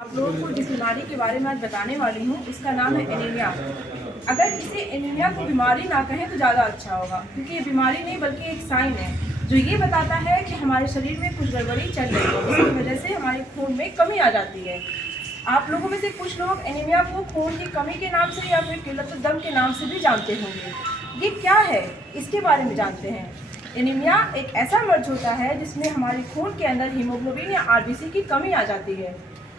आप लोगों को जिस बीमारी के बारे में आज बताने वाली हूँ उसका नाम है एनीमिया। अगर इसे एनीमिया को बीमारी ना कहें तो ज़्यादा अच्छा होगा, क्योंकि ये बीमारी नहीं बल्कि एक साइन है जो ये बताता है कि हमारे शरीर में कुछ गड़बड़ी चल रही है, जिसकी वजह से हमारे खून में कमी आ जाती है। आप लोगों में से कुछ लोग एनीमिया को खून की कमी के नाम से या फिर किल्लत दम के नाम से भी जानते होंगे। ये क्या है इसके बारे में जानते हैं। एनीमिया एक ऐसा मर्ज होता है जिसमें हमारे खून के अंदर हीमोग्लोबिन या आरबीसी की कमी आ जाती है।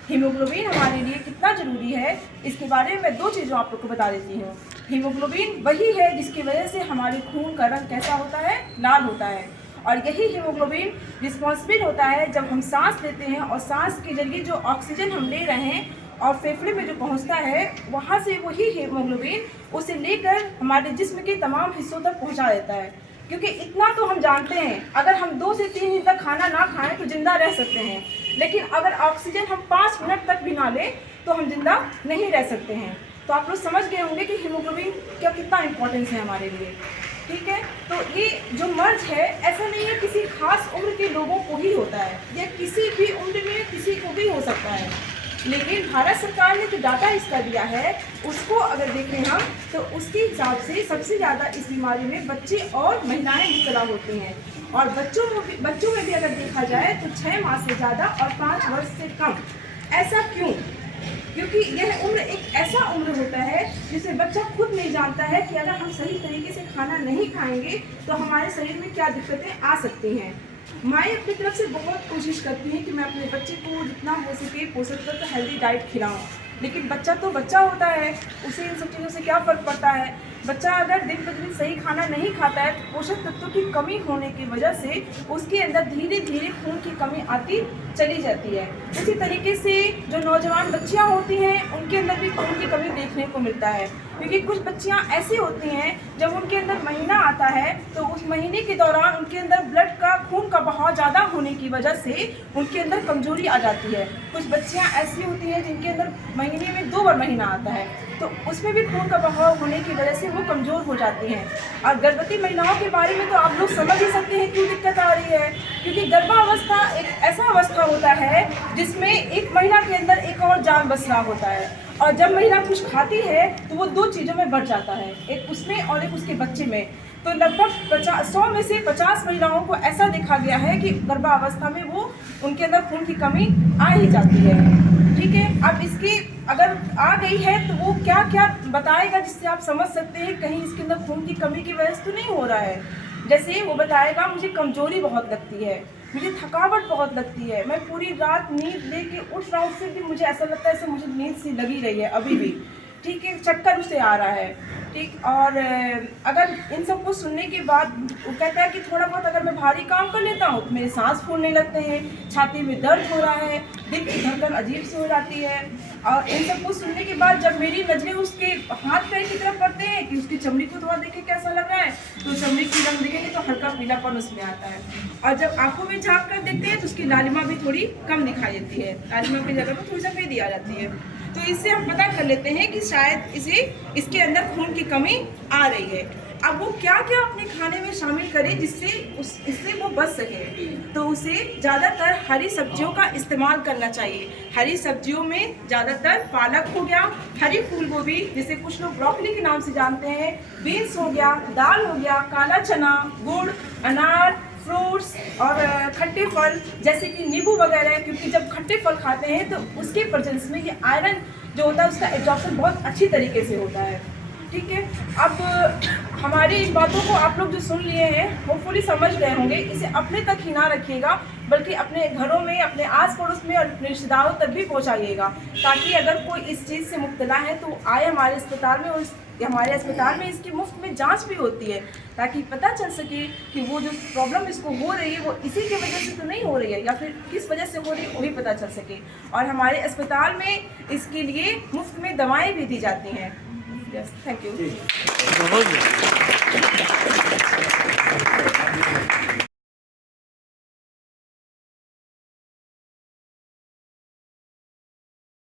हीमोग्लोबिन हमारे लिए कितना ज़रूरी है इसके बारे में मैं दो चीज़ों आप लोग को बता देती हूँ। हीमोग्लोबिन वही है जिसकी वजह से हमारे खून का रंग कैसा होता है, लाल होता है, और यही हीमोग्लोबिन रिस्पॉन्सिबल होता है जब हम सांस लेते हैं और सांस के जरिए जो ऑक्सीजन हम ले रहे हैं और फेफड़े में जो पहुंचता है वहां से वही हीमोग्लोबिन उसे लेकर हमारे जिस्म के तमाम हिस्सों तक पहुंचा देता है। क्योंकि इतना तो हम जानते हैं, अगर हम 2 से 3 दिन तक खाना ना खाएं तो जिंदा रह सकते हैं, लेकिन अगर ऑक्सीजन हम 5 मिनट तक भी ना लें तो हम जिंदा नहीं रह सकते हैं। तो आप लोग समझ गए होंगे कि हीमोग्लोबिन का कितना इम्पोर्टेंस है हमारे लिए। ठीक है, तो ये जो मर्ज है ऐसा नहीं है किसी खास उम्र के लोगों को ही होता है, या किसी भी उम्र में किसी को भी हो सकता है, लेकिन भारत सरकार ने जो डाटा इसका दिया है उसको अगर देखें हम तो उसके हिसाब से सबसे ज़्यादा इस बीमारी में बच्चे और महिलाएं मुब्तला होती हैं। और बच्चों में भी अगर देखा जाए तो 6 माह से ज़्यादा और 5 वर्ष से कम। ऐसा क्यों? क्योंकि यह उम्र एक ऐसा उम्र होता है जिसमें बच्चा खुद नहीं जानता है कि अगर हम सही तरीके से खाना नहीं खाएंगे तो हमारे शरीर में क्या दिक्कतें आ सकती हैं। माएँ अपनी तरफ से बहुत कोशिश करती हैं कि मैं अपने बच्चे को जितना हो सके पोषक तत्व हेल्दी डाइट खिलाऊं, लेकिन बच्चा तो बच्चा होता है, उसे इन सब चीज़ों से क्या फ़र्क पड़ता है। बच्चा अगर दिन प्रतिदिन सही खाना नहीं खाता है तो पोषक तत्वों की कमी होने की वजह से उसके अंदर धीरे धीरे खून की कमी आती चली जाती है। इसी तरीके से जो नौजवान बच्चियां होती हैं उनके अंदर भी खून की कमी देखने को मिलता है, क्योंकि कुछ बच्चियां ऐसी होती हैं जब उनके अंदर महीना आता है तो उस महीने के दौरान उनके अंदर ब्लड का खून का बहाव ज़्यादा होने की वजह से उनके अंदर कमजोरी आ जाती है। कुछ बच्चियां ऐसी होती हैं जिनके अंदर महीने में 2 बार महीना आता है तो उसमें भी खून का बहाव होने की वजह से वो कमज़ोर हो जाती हैं। और गर्भवती महिलाओं के बारे में तो आप लोग समझ ही सकते हैं क्यों दिक्कत आ रही है, क्योंकि गर्भावस्था एक ऐसा अवस्था होता है जिसमें एक महिला के अंदर एक और जान बस रहा होता है, और जब महिला कुछ खाती है तो वो 2 चीज़ों में बढ़ जाता है, एक उसमें और एक उसके बच्चे में। तो लगभग 100 में से 50 महिलाओं को ऐसा देखा गया है कि गर्भावस्था में वो उनके अंदर खून की कमी आ ही जाती है। ठीक है, अब इसकी अगर आ गई है तो वो क्या क्या बताएगा जिससे आप समझ सकते हैं कहीं इसके अंदर खून की कमी की वजह से तो नहीं हो रहा है। जैसे वो बताएगा मुझे कमजोरी बहुत लगती है, मुझे थकावट बहुत लगती है, मैं पूरी रात नींद लेके उठ रहा हूँ फिर भी मुझे ऐसा लगता है जैसे मुझे नींद सी लगी रही है अभी भी। ठीक है, चक्कर उसे आ रहा है। ठीक, और अगर इन सब को सुनने के बाद वो कहता है कि थोड़ा बहुत अगर मैं भारी काम कर लेता हूँ तो मेरे सांस फूलने लगते हैं, छाती में दर्द हो रहा है, दिल की धड़कन अजीब सी हो जाती है। और इन सब को सुनने के बाद जब मेरी नजरें उसके हाथ पैर की तरफ पड़ते हैं कि उसकी चमड़ी को थोड़ा देखे कैसा लग रहा है, तो चमड़ी की रंग देखेंगे तो हल्का पीलापन उसमें आता है, और जब आंखों में झाँक कर देखते हैं तो उसकी लालिमा भी थोड़ी कम दिखाई देती है, लालिमा की जगह पर थोड़ी सफेदी आ जाती है। तो इससे हम पता कर लेते हैं कि शायद इसके अंदर खून की कमी आ रही है। अब वो क्या क्या अपने खाने में शामिल करे जिससे इससे वो बच सके, तो उसे ज़्यादातर हरी सब्जियों का इस्तेमाल करना चाहिए। हरी सब्जियों में ज़्यादातर पालक हो गया, हरी फूल गोभी जिसे कुछ लोग ब्रोकली के नाम से जानते हैं, बीन्स हो गया, दाल हो गया, काला चना, गुड़, अनार, फ्रूट्स और खट्टे फल जैसे कि नींबू वगैरह, क्योंकि जब खट्टे फल खाते हैं तो उसके प्रेजेंस में ये आयरन जो होता है उसका एब्जॉर्प्शन बहुत अच्छी तरीके से होता है। ठीक है, अब हमारी इन बातों को आप लोग जो सुन लिए हैं होपफुली समझ गए होंगे। इसे अपने तक ही ना रखिएगा बल्कि अपने घरों में, अपने आस पड़ोस में और अपने रिश्तेदारों तक भी पहुंचाइएगा, ताकि अगर कोई इस चीज़ से मुब्तला है तो आए हमारे अस्पताल में, और हमारे अस्पताल में इसकी मुफ्त में जांच भी होती है, ताकि पता चल सके कि वो जो प्रॉब्लम इसको हो रही है वो इसी की वजह से तो नहीं हो रही है, या फिर किस जगह से हो रही है वो भी पता चल सके। और हमारे अस्पताल में इसके लिए मुफ्त में दवाएँ भी दी जाती हैं। Yes, thank you.